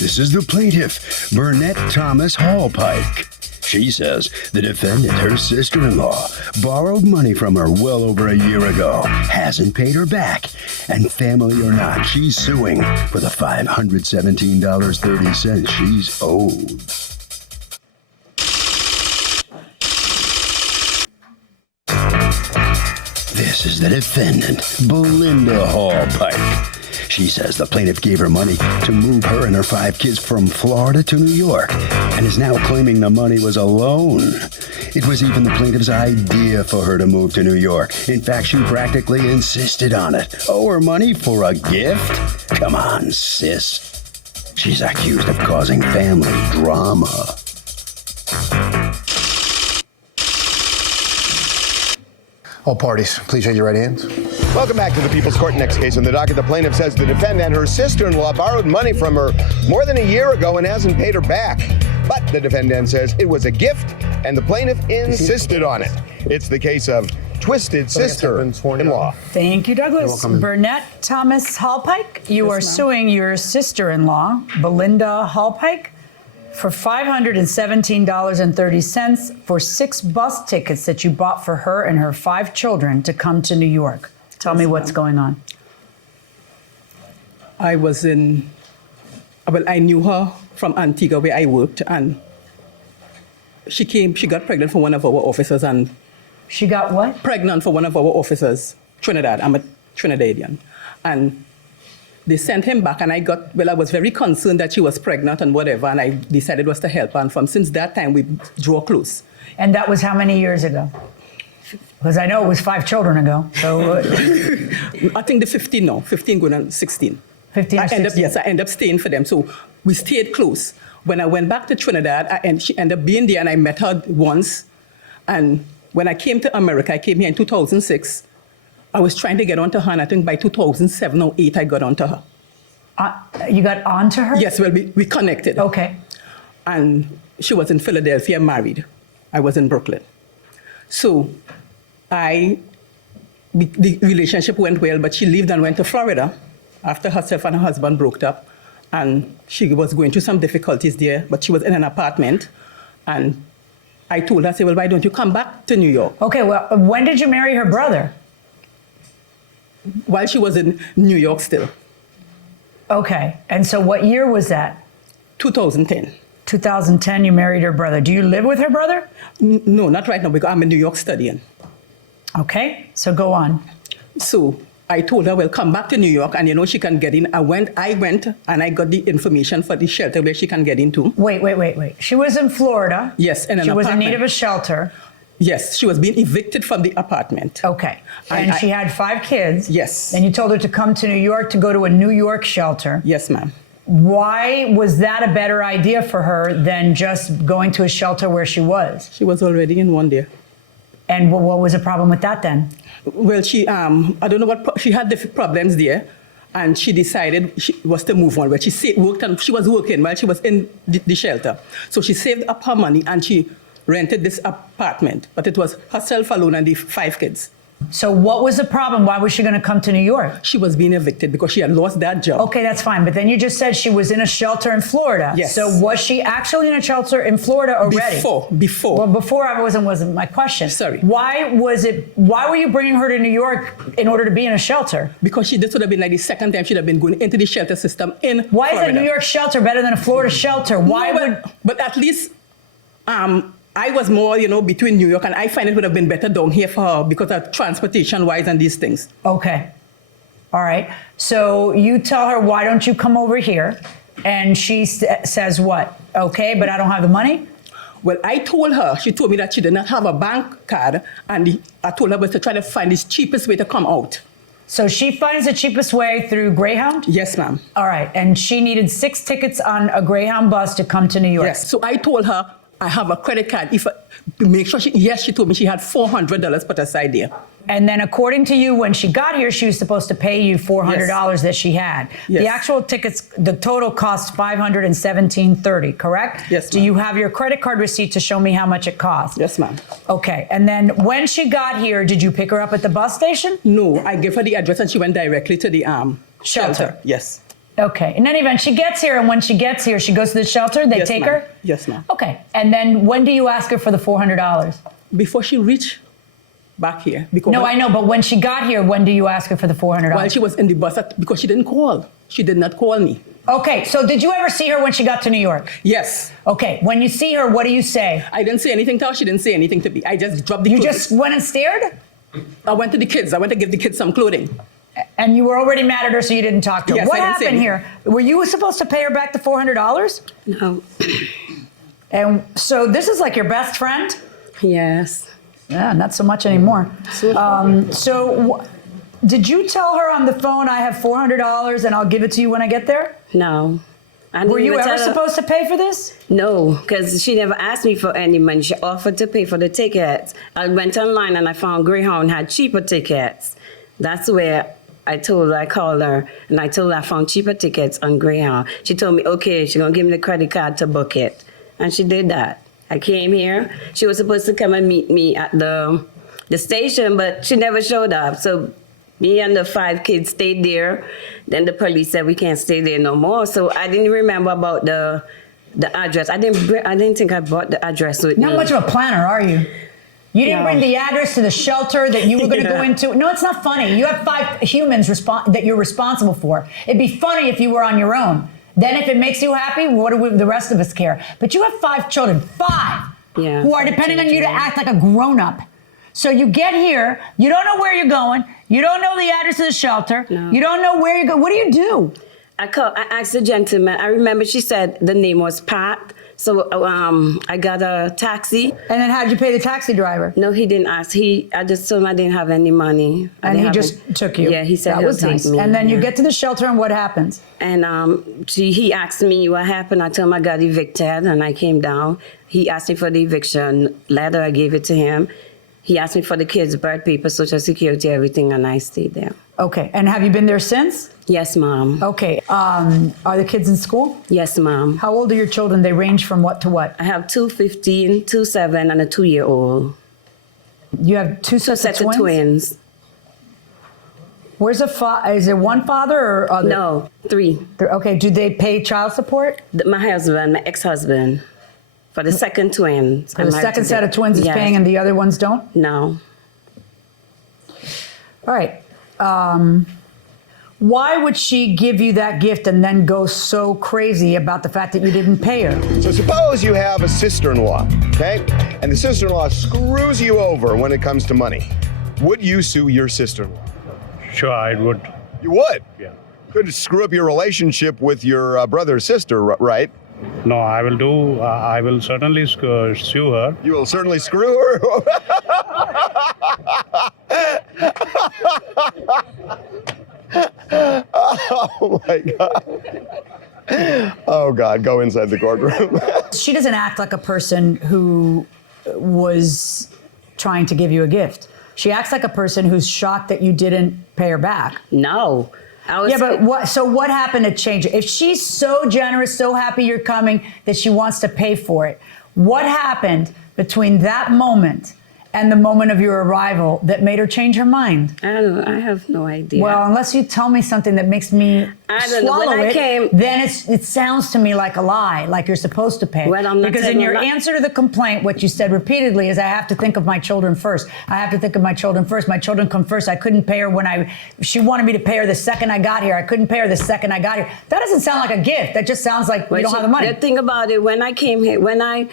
This is the plaintiff, Burnett Thomas Hallpike. She says the defendant, her sister-in-law, borrowed money from her well over a year ago, hasn't paid her back, and family or not, she's suing for the $517.30 she's owed. This is the defendant, Belinda Hallpike. She says the plaintiff gave her money to move her and her 5 kids from Florida to New York and is now claiming the money was a loan. It was even the plaintiff's idea for her to move to New York. In fact, she practically insisted on it. Owe her money for a gift? Come on, sis. She's accused of causing family drama. All parties, please raise your right hands. Welcome back to the People's Court. Next case on the docket, the plaintiff says the defendant, her sister-in-law, borrowed money from her more than a year ago and hasn't paid her back. But the defendant says it was a gift, and the plaintiff insisted on it. It's the case of twisted sister-in-law. Thank you, Douglas. Burnett Thomas Hallpike, you are suing your sister-in-law, Belinda Hallpike, for $517.30 for 6 bus tickets that you bought for her and her 5 children to come to New York. Tell me what's going on. I knew her from Antigua where I worked, and she got pregnant for one of our officers, and She got what? pregnant for one of our officers, Trinidad. I'm a Trinidadian. And they sent him back, and I was very concerned that she was pregnant and whatever, and I decided was to help her. And since that time, we drew close. And that was how many years ago? Because I know it was 5 children ago. So I think the 15 now, 15 going on 16. 15 or 16. I ended up staying for them. So we stayed close. When I went back to Trinidad, she ended up being there, and I met her once. And when I came to America, I came here in 2006. I was trying to get onto her, and I think by 2007 or 8, I got onto her. You got onto her? Yes, well, we connected. Okay. And she was in Philadelphia, married. I was in Brooklyn. So the relationship went well, but she left and went to Florida after herself and her husband broke up. And she was going through some difficulties there, but she was in an apartment. And I told her, I said, well, why don't you come back to New York? Okay, well, when did you marry her brother? While she was in New York still. Okay, and so what year was that? 2010. 2010, you married her brother. Do you live with her brother? No, not right now, because I'm in New York studying. Okay, so go on. So I told her, well, come back to New York, and she can get in. I went, and I got the information for the shelter where she can get into. Wait. She was in Florida. Yes, in an apartment. She was in need of a shelter. Yes, she was being evicted from the apartment. Okay, and she had 5 kids. Yes. And you told her to come to New York to go to a New York shelter. Yes, ma'am. Why was that a better idea for her than just going to a shelter where she was? She was already in one there. And what was the problem with that then? Well, she, I don't know she had different problems there, and she decided she was to move on. But she worked, and she was working while she was in the shelter. So she saved up her money, and she rented this apartment, but it was herself alone and the 5 kids. So what was the problem? Why was she going to come to New York? She was being evicted because she had lost that job. Okay, that's fine. But then you just said she was in a shelter in Florida. Yes. So was she actually in a shelter in Florida already? Before. Well, before I wasn't my question. Sorry. Why were you bringing her to New York in order to be in a shelter? Because this would have been like the second time she'd have been going into the shelter system in Why Florida. is a New York shelter better than a Florida shelter? But at least, I was more, between New York, and I find it would have been better down here for her because of transportation-wise and these things. Okay. All right. So you tell her, why don't you come over here? And she says what? Okay, but I don't have the money? Well, I told her, she told me that she did not have a bank card, and I told her was to try to find the cheapest way to come out. So she finds the cheapest way through Greyhound? Yes, ma'am. All right. And she needed 6 tickets on a Greyhound bus to come to New York? Yes. So I told her, I have a credit card. Make sure she told me she had $400 put aside there. And then according to you, when she got here, she was supposed to pay you $400 that she had. Yes. The actual tickets, the total cost $517.30, correct? Yes, ma'am. Do you have your credit card receipt to show me how much it cost? Yes, ma'am. Okay. And then when she got here, did you pick her up at the bus station? No, I gave her the address and she went directly to the shelter. Yes. Okay. In any event, she gets here, and when she gets here, she goes to the shelter. They Yes, take ma'am. her? Yes, ma'am. Okay. And then when do you ask her for the $400? Before she reached back here. Because No, I know, but when she got here, when do you ask her for the $400? while she was in the bus, because she didn't call. She did not call me. Okay, so did you ever see her when she got to New York? Yes. Okay, when you see her, what do you say? I didn't say anything to her. She didn't say anything to me. I just dropped the You clothes. just went and stared? I went to the kids. I went to give the kids some clothing. And you were already mad at her, so you didn't talk to her. Yes, What I didn't say happened anything. here? Were you supposed to pay her back the $400? No. And so this is like your best friend? Yes. Yeah, not so much anymore. Did you tell her on the phone, I have $400 and I'll give it to you when I get there? No. I didn't Were you even ever tell her- supposed to pay for this? No, because she never asked me for any money. She offered to pay for the tickets. I went online and I found Greyhound had cheaper tickets. That's where I called her, and I told her I found cheaper tickets on Greyhound. She told me, okay, she's going to give me the credit card to book it. And she did that. I came here. She was supposed to come and meet me at the station, but she never showed up. So me and the 5 kids stayed there. Then the police said we can't stay there no more. So I didn't remember about the address. I didn't think I brought the address with me. Not much of a planner, are you? You didn't No. bring the address to the shelter that you were going to go Yeah. into. No, it's not funny. You have 5 humans that you're responsible for. It'd be funny if you were on your own. Then if it makes you happy, what do the rest of us care? But you have 5 children, 5, Yeah, who are 5 depending on you to children. act like a grown-up. So you get here, you don't know where you're going, you don't know the address of the shelter, No. you don't know where you're going. What do you do? I asked the gentleman. I remember she said the name was Pat. So I got a taxi. And then how did you pay the taxi driver? No, he didn't ask. I just told him I didn't have any money. And he just took you. Yeah, he said that he'll was take nice. me. And then you Yeah. get to the shelter, and what happens? And he asked me what happened. I told him I got evicted, and I came down. He asked me for the eviction letter. I gave it to him. He asked me for the kids' birth papers, Social Security, everything, and I stayed there. Okay, and have you been there since? Yes, Mom. Okay, are the kids in school? Yes, Mom. How old are your children? They range from what to what? I have 2 15, 2 7, and a 2-year-old. You have 2 sets of twins? Twins. Where's is there one father or other? No, 3. Okay, do they pay child support? My husband, my ex-husband, for the second twins. The second set of twins is paying and the other ones don't? No. All right. Why would she give you that gift and then go so crazy about the fact that you didn't pay her? So suppose you have a sister-in-law, okay? And the sister-in-law screws you over when it comes to money. Would you sue your sister-in-law? Sure, I would. You would? Yeah. Could screw up your relationship with your brother or sister, right? No, I will do. I will certainly sue her. You will certainly screw her. Oh my God. Oh God, go inside the courtroom. She doesn't act like a person who was trying to give you a gift. She acts like a person who's shocked that you didn't pay her back. No. Yeah, but what happened to change it? If she's so generous, so happy you're coming that she wants to pay for it, what happened between that moment and the moment of your arrival that made her change her mind? I have no idea. Well, unless you tell me something that makes me I don't know. swallow When I it, came- then it sounds to me like a lie, like you're supposed to pay. Well, I'm not because in telling your a lie. answer to the complaint, what you said repeatedly is, I have to think of my children first. I have to think of my children first. My children come first. I couldn't pay her she wanted me to pay her the second I got here. I couldn't pay her the second I got here. That doesn't sound like a gift. That just sounds like you don't have the money. The thing about it, when I came here, when I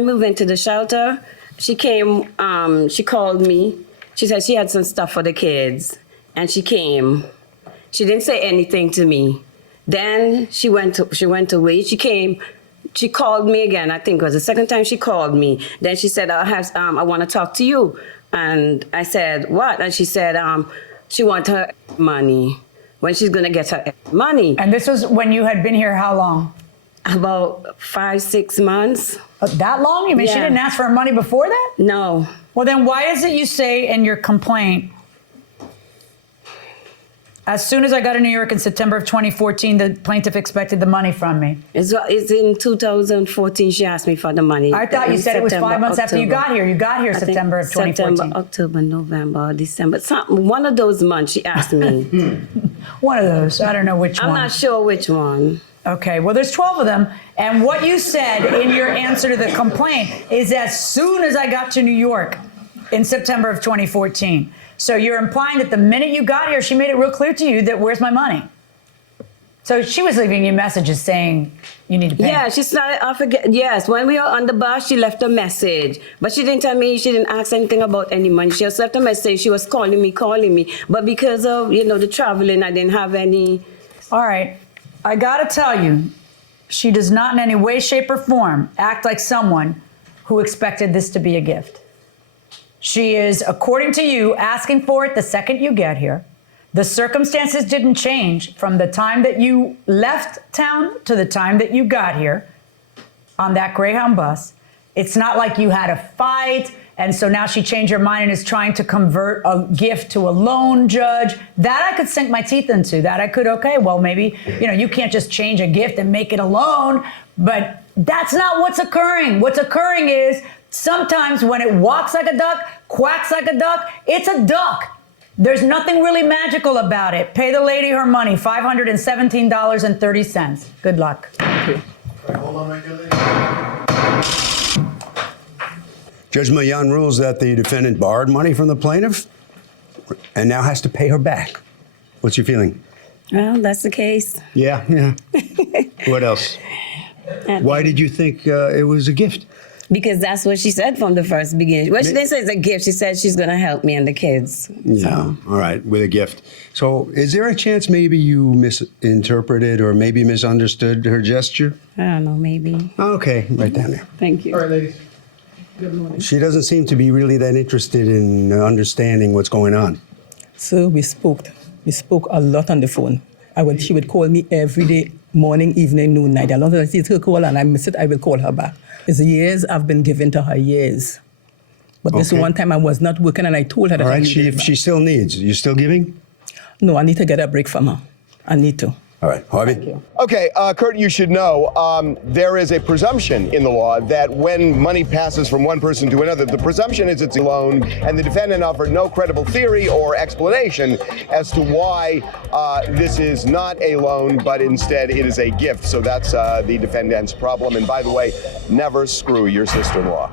moved into the shelter, she came, she called me. She said she had some stuff for the kids, and she came. She didn't say anything to me. Then she went away. She came. She called me again. I think it was the second time she called me. Then she said, I want to talk to you. And I said, what? And she said, she wants her money. When she's going to get her money. And this was when you had been here how long? About 5-6 months. That long? You mean she Yeah. didn't ask for her money before that? No. Well, then why is it you say in your complaint, As soon as I got to New York in September of 2014, the plaintiff expected the money from me. It's in 2014 she asked me for the money. I thought you said it was 5 months after you got here. You got here I think September of 2014. September, October, November, December. One of those months she asked me. One of those. I don't know which I'm one. not sure which one. Okay, well, there's 12 of them. And what you said in your answer to the complaint is as soon as I got to New York in September of 2014. So you're implying that the minute you got here, she made it real clear to you that where's my money? So she was leaving you messages saying you need to pay. Yeah, she started, I forget, yes, when we were on the bus, she left a message. But she didn't tell me, she didn't ask anything about any money. She just left a message. She was calling me. But because of, the traveling, I didn't have any. All right, I gotta tell you, she does not in any way, shape, or form act like someone who expected this to be a gift. She is, according to you, asking for it the second you get here. The circumstances didn't change from the time that you left town to the time that you got here on that Greyhound bus. It's not like you had a fight, and so now she changed her mind and is trying to convert a gift to a loan, Judge. That I could sink my teeth into. That I could, okay, well, maybe, you can't just change a gift and make it a loan, but that's not what's occurring. What's occurring is sometimes when it walks like a duck, quacks like a duck, it's a duck. There's nothing really magical about it. Pay the lady her money, $517.30. Good luck. Thank you. Hold on right there, lady. Judge Millan rules that the defendant borrowed money from the plaintiff and now has to pay her back. What's your feeling? Well, that's the case. Yeah. What else? Why did you think it was a gift? Because that's what she said from the first beginning. Well, she didn't say it's a gift. She said she's going to help me and the kids. Yeah, So. all right, with a gift. So is there a chance maybe you misinterpreted or maybe misunderstood her gesture? I don't know, maybe. Okay, right down there. Thank you. All right, ladies. Good morning. She doesn't seem to be really that interested in understanding what's going on. So we spoke a lot on the phone. She would call me every day, morning, evening, noon, night. As long as I see her call and I miss it, I will call her back. It's years I've been giving to her, years. But this Okay. one time I was not working and I told her that All I right, needed it if back. she still needs, you still giving? No, I need to get a break from her. I need to. All right, Harvey? Thank you. Okay, Kurt, you should know there is a presumption in the law that when money passes from one person to another, the presumption is it's a loan, and the defendant offered no credible theory or explanation as to why this is not a loan, but instead it is a gift. So that's the defendant's problem. And by the way, never screw your sister-in-law.